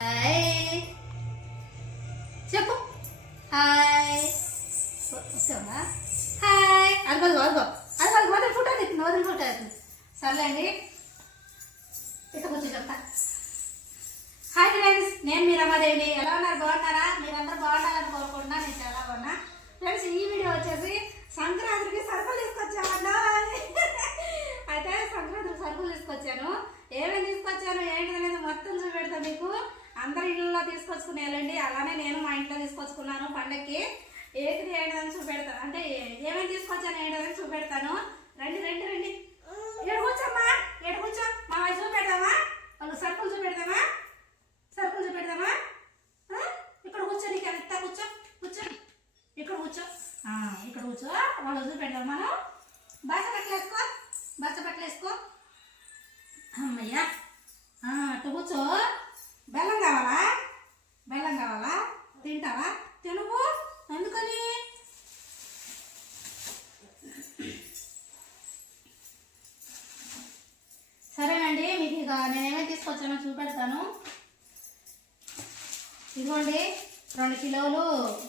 Hi చెప్పు. Hi వచ్చావా hi అదిగో అదిగో అదిగో అది వదిలి ఫోటో తీస్తుంది వదిలి ఫోటో తీస్తుంది సర్లేండి. ఇక్కడ కూర్చో చెప్తా. హాయ్ ఫ్రెండ్స్ నేను మీ రమాదేవిని ఎలా ఉన్నారు? బాగున్నారా? మీరందరూ బాగుండాలని కోరుకుంటున్నా నేను చాలా బాగున్నా ఫ్రెండ్స్ ఈ వీడియో వచ్చేసి సంక్రాంతికి సరుకులు తీసుకొచ్చామన్నా అయితే సంక్రాంతికి సరుకులు తీసుకొచ్చాను ఏమేమి తీసుకొచ్చాను ఏంటి అనేది మొత్తం చూపెడతా మీకు అందరి ఇళ్ళలో తీసుకొచ్చుకునేయాలండి అలానే నేను మా ఇంట్లో తీసుకొచ్చుకున్నాను పండక్కి ఏది ఏడాదని చూపెడతాను అంటే ఏమేమి తీసుకొచ్చాను ఏడాదని చూపెడతాను? రండి రండి రండి. ఏడు కూర్చోమ్మా ఏడు కూర్చో. మా వైపు చూపెడదామా? వాళ్ళు సరుకులు చూపెడదామా? సరుకులు చూపెడదామా? ఇక్కడ కూర్చో నీకు ఎంత కూర్చో? కూర్చో. ఇక్కడ కూర్చో. ఇక్కడ కూర్చో. వాళ్ళు చూపెడదాం మనం. బస బట్టలు వేసుకో. బస బట్టలు వేసుకో. అమ్మయ్యా. అటు కూర్చో. బెల్లం కావాలా? బెల్లం కావాలా? తింటావా? ఇదిగోండి రెండు కిలోలు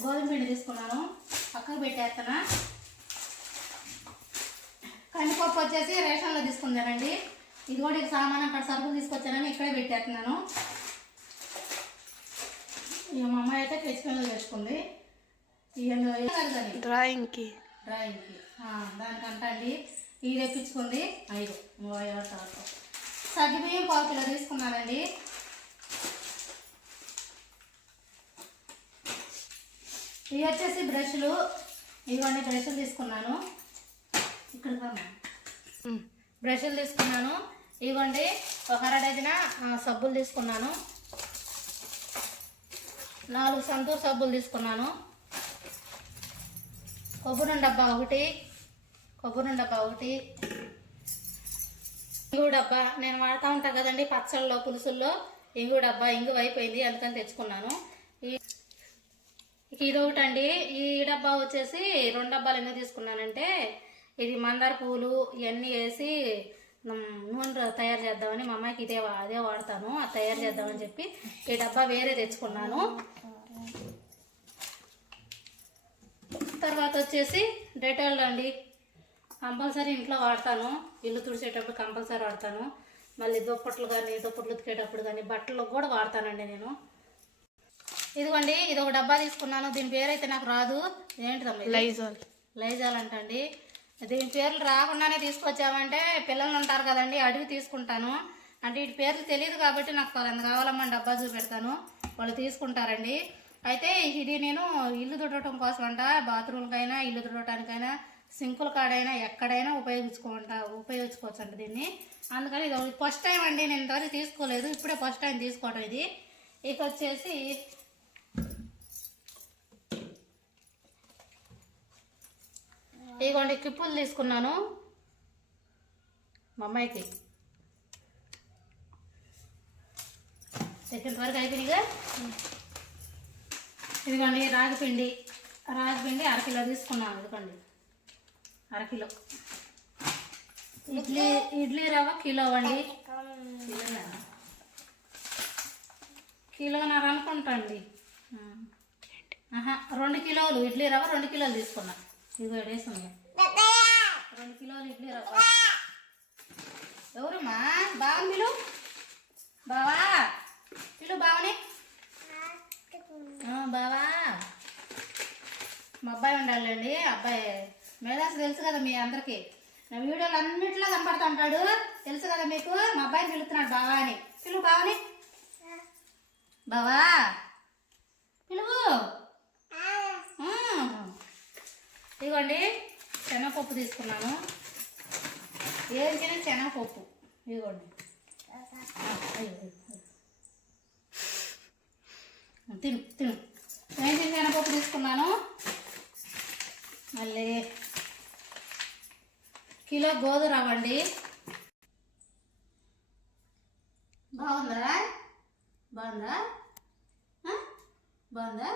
గోధుమ పిండి తీసుకున్నాను. పక్కకు పెట్టేస్తానా కందిపప్పు వచ్చేసి రేషన్లో తీసుకుందానండి ఇదిగోండి సామాన్ అక్కడ సరుకులు తీసుకొచ్చానని ఇక్కడే పెట్టేస్తున్నాను. ఇక మా అమ్మాయి అయితే తెచ్చుకుంది. ఇక డ్రాయింగ్కి. డ్రాయింగ్కి. ఆ, దానికంట అండి. ఇది తెప్పించుకుంది. ఐదు. సగ్గిబియ్యం పావు కిలో తీసుకున్నానండి. ఇవి వచ్చేసి బ్రష్లు. ఇవన్నీ బ్రష్లు తీసుకున్నాను. ఇక్కడ బ్రష్లు తీసుకున్నాను. ఇవ్వండి. ఒక అర డజన సబ్బులు తీసుకున్నాను. నాలుగు సంతూర్ సబ్బులు తీసుకున్నాను. కొబ్బరి డబ్బా ఒకటి. కొబ్బరి డబ్బా ఒకటి. ఇంగు డబ్బా. నేను వాడుతూ ఉంటాను కదండి పచ్చళ్ళలో పులుసుల్లో. ఇంగు డబ్బా. ఇంగు అయిపోయింది. అందుకని తెచ్చుకున్నాను. ఇదొకటి ఇది అండి ఈ డబ్బా వచ్చేసి రెండు డబ్బాలు ఎందుకు తీసుకున్నానంటే ఇది మందార పూలు ఇవన్నీ వేసి నూనె తయారు చేద్దామని మా అమ్మాయికి ఇదే వా- అదే వాడతాను. అది తయారు చేద్దామని చెప్పి ఈ డబ్బా వేరే తెచ్చుకున్నాను. తర్వాత వచ్చేసి డెటాల్ అండి. కంపల్సరీ ఇంట్లో వాడతాను. ఇల్లు తుడిచేటప్పుడు కంపల్సరీ వాడతాను. మళ్ళీ దుప్పట్లు కానీ దుప్పట్లు ఉతికేటప్పుడు కానీ బట్టలకు కూడా వాడతానండి నేను. ఇదిగోండి ఇది ఒక డబ్బా తీసుకున్నాను. దీని పేరైతే నాకు రాదు. ఏంటిదమ్మా? Lizol Lizol. అంటండి దీని పేర్లు రాకుండానే తీసుకొచ్చామంటే పిల్లలు ఉంటారు కదండి అడిగి తీసుకుంటాను. అంటే వీటి పేర్లు తెలియదు కాబట్టి నాకు పలానా కావాలమ్మా డబ్బా చూపెడతాను. వాళ్ళు తీసుకుంటారండి. అయితే ఇది నేను ఇల్లు తుడవటం కోసం అంట బాత్రూమ్కైనా ఇల్లు తుడవటానికైనా సింకుల కాడైనా ఎక్కడైనా ఉపయోగించుకుంటా ఉపయోగించుకోవచ్చు అంట దీన్ని. అందుకని ఇది ఫస్ట్ టైం అండి నేను ఇంతవరకు తీసుకోలేదు. ఇప్పుడే ఫస్ట్ టైం తీసుకోవటం ఇది. ఇక వచ్చేసి ఇదిగోండి క్లిప్పులు తీసుకున్నాను. మా అమ్మాయికి. సెకండ్ వరకు అయిపోయినాయిగా ఇదిగోండి రాగిపిండి. రాగిపిండి అరకిలో తీసుకున్నాను ఇదిగోండి. అరకిలో. ఇడ్లీ ఇడ్లీ రవ్వ కిలో అండి. కిలోన్నర అనుకుంటా అండి. ఆహా, రెండు కిలోలు. ఇడ్లీ రవ్వ రెండు కిలోలు తీసుకున్నాను ఇదిగో వేసుకున్నా రెండు కిలోలు ఇడ్లీ రవ్వ. ఎవరమ్మా? బాగా పిలు? బావా? పిలు బావనే? బావా? మా అబ్బాయి ఉండాలండి. అబ్బాయి మేధాస్ తెలుసు కదా మీ అందరికి. నా వీడియోలు అన్నింటిలో కనపడుతూ ఉంటాడు. తెలుసు కదా మీకు? మా అబ్బాయిని పిలుస్తున్నాడు బావా అని. పిలువు బావని? బావా? పిలువు? ఇదిగోండి శనగపప్పు తీసుకున్నాను. వేయించిన శనగపప్పు? ఇదిగోండి. తిను తిను. వేయించిన శనగపప్పు తీసుకున్నాను? మళ్ళీ కిలో గోధుమ రవ్వండి బాగుందా? బాగుందా? బాగుందా?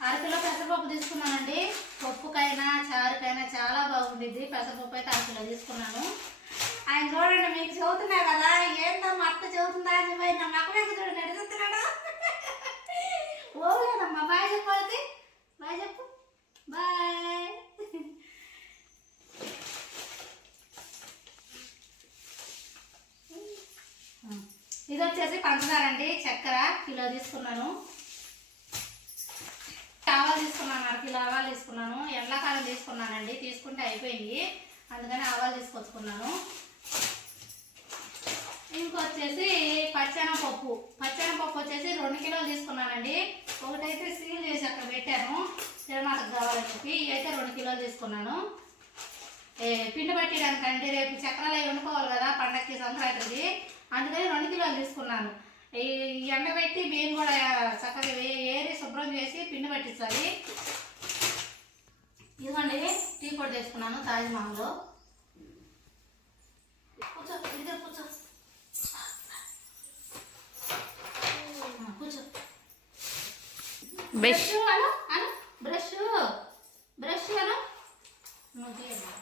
అరకిలో పెసరపప్పు తీసుకున్నానండి. పప్పుకైనా చారుకైనా చాలా బాగుండిద్ది. పెసరపప్పు అయితే అరకిలో తీసుకున్నాను. ఆయన చూడండి మీకు చదువుతున్నా కదా ఏందమ్మా అత్త చదువుతుందా అని చెప్పి నా మగవేసి చూడండి నడుస్తున్నాడు ఓలేదమ్మా బాయ్ చెప్పాలి బాయ్ చెప్పు. బాయ్. ఇది వచ్చేసి పంచదారండి చక్కెర కిలో తీసుకున్నాను ఆవాలు తీసుకున్నాను అర కిలో ఆవాలు తీసుకున్నాను. ఎండాకాలం తీసుకున్నానండి. తీసుకుంటే అయిపోయింది. అందుకని ఆవాలు తీసుకొచ్చుకున్నాను. ఇంకొచ్చేసి పచ్చెనపప్పు. పచ్చెనపప్పు వచ్చేసి రెండు కిలోలు తీసుకున్నానండి. ఒకటైతే సీల్ చేసి అక్కడ పెట్టాను. తిరునాటకు కావాలని చెప్పి అయితే రెండు కిలోలు తీసుకున్నాను. పిండి పిండి పట్టడానికండి రేపు చక్రాలు అవి వండుకోవాలి కదా పండక్కి సంక్రాంతికి. అందుకని రెండు కిలోలు తీసుకున్నాను. ఈ ఎండబెట్టి బియ్యం కూడా చక్కగా ఏరి శుభ్రం చేసి పిండి పట్టించాలి. ఇదిగోండి టీ పొడి తెచ్చుకున్నాను తాజ్ మహల్లో కూర్చో ఇద్దరు కూర్చో. బ్రష్ అను అను బ్రష్ బ్రష్ అను. నువ్వు తీయమ్మా.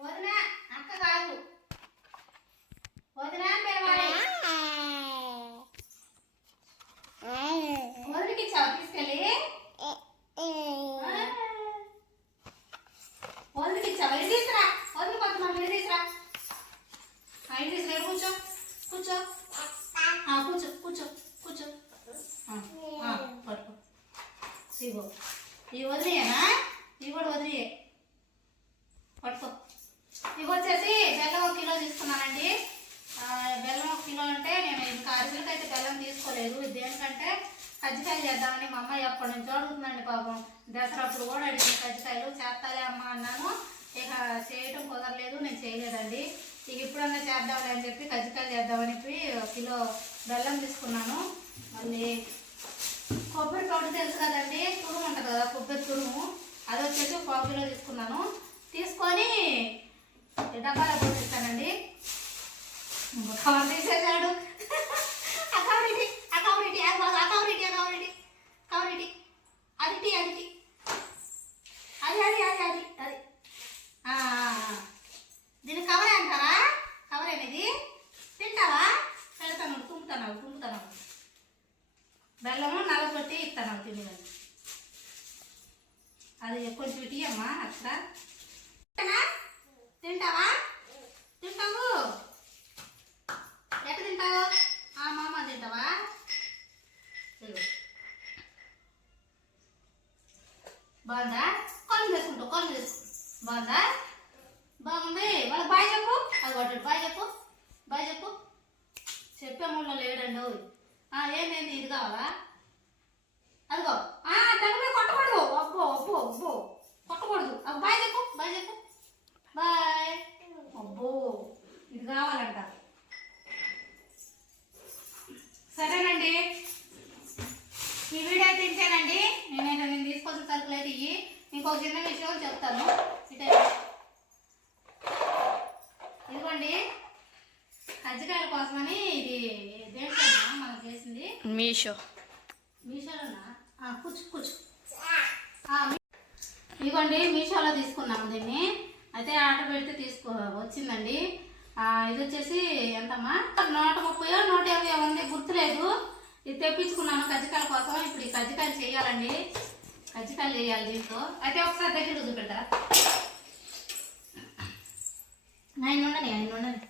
వదినా అక్క కాదు వదినా అని పిలవాలి వదిలికి ఇచ్చావా తీసుకెళ్ళి వదిలికి ఇచ్చావా ఇది తీసురా వదిలి కొత్త మనం ఇది తీసురా ఆ, ఇది తీసురా ఇక్కడ కూర్చో కూర్చో ఆ, కూర్చో కూర్చో కూర్చో ఆ, ఆ, పట్టుకో ఇగో. ఇవి వదిలేయనా? ఇవి కూడా వదిలి పట్టుకో. ఇవి వచ్చేసి బెల్లం ఒక కిలో తీసుకున్నానండి. బెల్లం ఒక కిలో అంటే నేను ఇంకా అరిసెలకి అయితే బెల్లం తీసుకోలేదు. ఇది దేనికంటే కజ్జికాయలు చేద్దామని మా అమ్మాయి అప్పటి నుంచి అడుగుతుందండి పాపం. దసరా అప్పుడు కూడా అడిగింది కజ్జికాయలు చేస్తాలే అమ్మ అన్నాను. ఇక చేయటం కుదరలేదు నేను చేయలేదండి. ఇక ఇప్పుడన్నా చేద్దాంలే అని చెప్పి కజ్జికాయలు చేద్దామని చెప్పి ఒక కిలో బెల్లం తీసుకున్నాను. మళ్ళీ కొబ్బరి తోట తెలుసు కదండి? తురుము ఉంటుంది కదా కొబ్బరి తురుము. అది వచ్చేసి ఒక పావు కిలో తీసుకున్నాను. తీసుకొని డబ్బాలో పోసిస్తానండి. ఇంకో కవర్ తీసేసాడు ఆ కవర్ ఇటీ ఆ కవర్ ఇటీ ఆ అది టీ అది అది అది అది దీన్ని కవర్ అంటారా? కవర్ అనేది తింటావా పెడతాను తుంపుతాను తుంపుతాను బెల్లము నలగొట్టి ఇస్తాను తినేదాన్ని అది కొంచెం ఇటీ అక్కడ తింటావా? తింటావు ఎక్కడ తింటావు? ఆ మామ తింటావా? బాగుందా? కొలు చేసుకుంటావు కొలు చేసుకుంటావు బాగుందా? బాగుంది. వాళ్ళ బాయ్ చెప్పు. అది కొట్టాడు. బాయ్ చెప్పు. బాయ్ చెప్పు. చెప్పే మూలలో లేడండి ఓయ్. ఇది కావాలా? అదిగో. ఆ కొట్టకూడదు. అబ్బో అబ్బో అబ్బో. కొట్టకూడదు. అబ్బో బాయ్ చెప్పు బాయ్ చెప్పు బాయ్ అబ్బో ఇది కావాలంట సరేనండి ఈ వీడియో అయితే ఇంతేనండి నేనైతే నేను తీసుకొచ్చిన సరుకులు అయితే ఇవి ఇంకొక చిన్న విషయం చెప్తాను ఇటే ఇదిగోండి కజ్జికాయల కోసమని ఇది మనం చేసింది? మీషో. మీషోలోనా? ఆ, మీ- ఇదిగోండి మీషోలో తీసుకున్నాము దీన్ని. అయితే ఆర్డర్ పెడితే తీసుకో వచ్చిందండి. ఇది వచ్చేసి ఎంతమ్మా? నూట ముప్పై నూట యాభై ఉంది గుర్తులేదు. ఇది తెప్పించుకున్నాను కజ్జికాయల కోసం. ఇప్పుడు ఈ కజ్జికాయలు చేయాలండి. కజ్జికాయలు చేయాలి దీంతో అయితే ఒకసారి దగ్గర చూపెడతా ఆయన ఉండని ఆయన ఉండని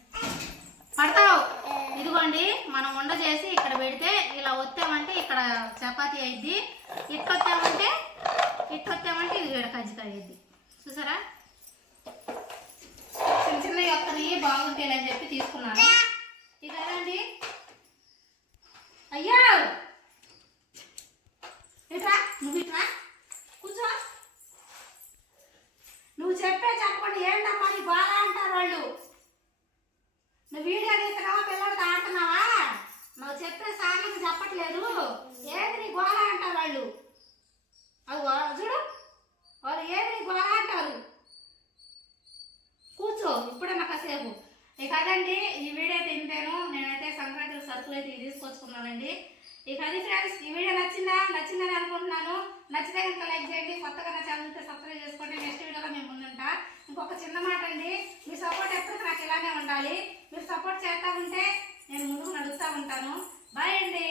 పడతావు. ఇదిగోండి మనం ఉండ చేసి ఇక్కడ పెడితే ఇలా వత్తామంటే ఇక్కడ చపాతీ అయింది ఇట్లా వత్తామంటే ఇట్లా వత్తామంటే ఇది ఇక్కడ కజ్జికాయ అయింది చూసారా? చిన్న చిన్న యొక్కని బాగుంటాయి అని చెప్పి తీసుకున్నాను. ఇది కదండి అయ్యా! ఇట్రా నువ్వు ఇట్రా? కూర్చో. నువ్వు చెప్పే చెప్పకుండా ఏంటమ్మా నీ బాగా అంటారు వాళ్ళు నువ్వు వీడియో పిల్లడితో ఆడుతున్నావా? నువ్వు చెప్పే సామెత చెప్పట్లేదు. ఏది నీ గోళ అంటారు వాళ్ళు? అవి చూడు. వాళ్ళు ఏది నీ గోళ అంటారు? కూర్చో ఇప్పుడన్నా కాసేపు. ఇక అదండి ఈ వీడియో తింటాను నేనైతే సంక్రాంతి సరుకులు అయితే తీసుకొచ్చుకున్నానండి. ఇక అది ఫ్రెండ్స్ ఈ వీడియో నచ్చిందా? నచ్చిందని అనుకుంటున్నాను. నచ్చితే కనుక లైక్ చేయండి. కొత్తగా నా ఛానల్ ఉంటే సబ్స్క్రైబ్ చేసుకోండి. నెక్స్ట్ వీడియోలో మేము ముందుంటా. ఇంకొక చిన్న మాట అండి. మీ సపోర్ట్ ఎప్పుడు నాకు ఇలానే ఉండాలి. మీరు సపోర్ట్ చేస్తా ఉంటే నేను ముందుకు నడుస్తూ ఉంటాను. బాయ్ అండి.